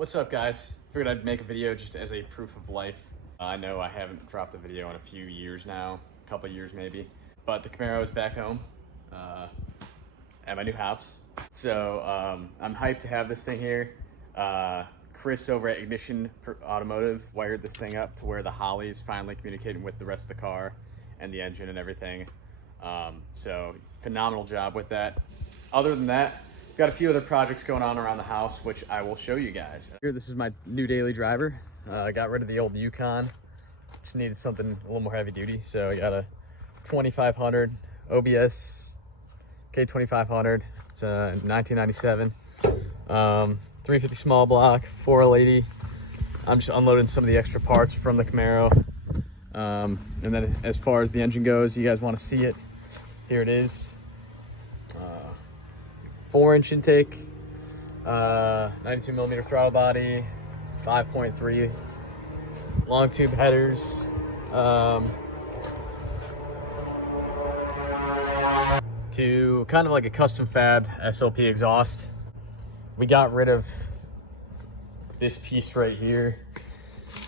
What's up, guys? Figured I'd make a video just as a proof of life. I know I haven't dropped a video in a few years now, a couple years maybe, but the Camaro is back home at my new house. So I'm hyped to have this thing here. Chris over at Ignition Automotive wired this thing up to where the Holley's finally communicating with the rest of the car and the engine and everything. So phenomenal job with that. Other than that, got a few other projects going on around the house, which I will show you guys. Here, this is my new daily driver. I got rid of the old Yukon. Just needed something a little more heavy duty. So I got a 2500 OBS K2500. It's 1997. 350 small block, 480. I'm just unloading some of the extra parts from the Camaro. And then as far as the engine goes, you guys want to see it. Here it is. 4-inch intake, 92 millimeter throttle body, 5.3 long tube headers, to kind of like a custom fab SLP exhaust. We got rid of this piece right here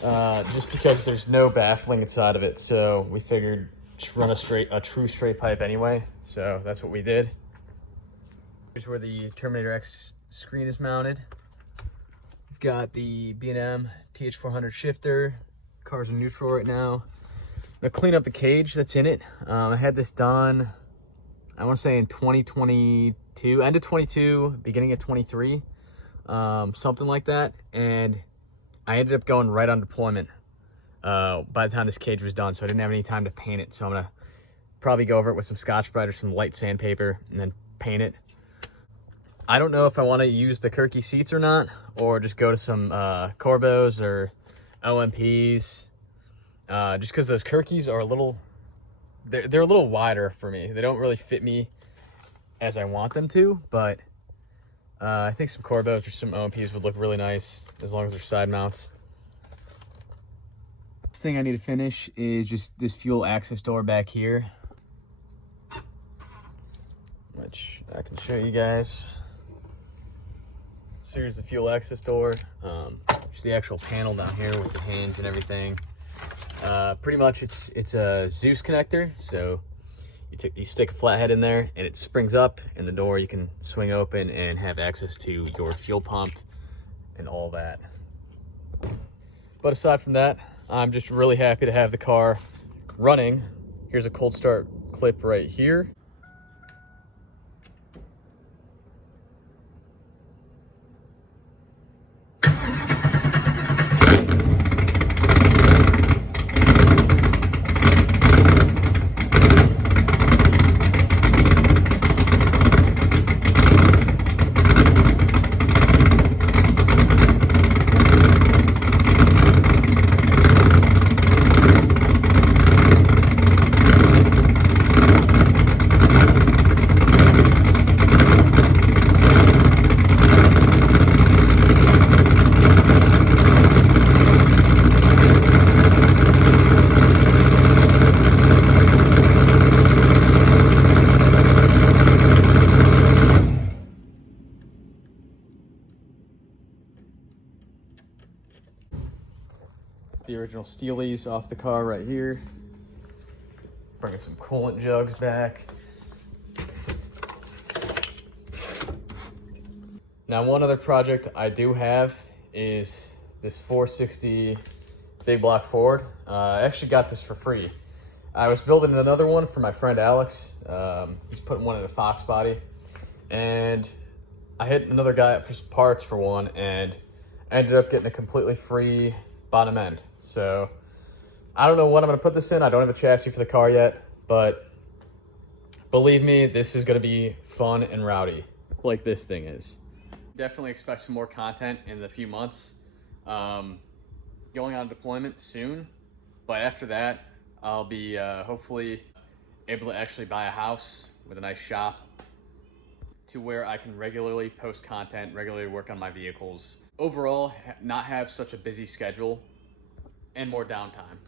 just because there's no baffling inside of it, so we figured just run a true straight pipe anyway, so that's what we did. Here's where the Terminator X screen is mounted. We've got the B&M TH400 shifter. Car's in neutral right now. I'm gonna clean up the cage that's in it. I had this done, I want to say in 2022, end of 22, beginning of 23, something like that. And I ended up going right on deployment by the time this cage was done, so I didn't have any time to paint it. So I'm gonna probably go over it with some Scotch-Brite or some light sandpaper and then paint it. I don't know if I want to use the Kirky seats or not, or just go to some Corbos or OMPs, just because those Kirkys are a little, they're a little wider for me. They don't really fit me as I want them to, but I think some Corbos or some OMPs would look really nice as long as they're side mounts. Next thing I need to finish is just this fuel access door back here, which I can show you guys. So here's the fuel access door. Here's the actual panel down here with the hinge and everything. Pretty much it's a Zeus connector. So you stick a flathead in there and it springs up, and the door you can swing open and have access to your fuel pump and all that. But aside from that, I'm just really happy to have the car running. Here's a cold start clip right here. The original Steelies off the car right here. Bringing some coolant jugs back. Now, one other project I do have is this 460 big block Ford. I actually got this for free. I was building another one for my friend Alex. He's putting one in a Fox body, and I hit another guy up for some parts for one, and I ended up getting a completely free bottom end. So I don't know what I'm going to put this in. I don't have a chassis for the car yet, but believe me, this is going to be fun and rowdy like this thing is. Definitely expect some more content in the few months. Going on deployment soon, but after that, I'll be hopefully able to actually buy a house with a nice shop to where I can regularly post content, regularly work on my vehicles. Overall, not have such a busy schedule and more downtime.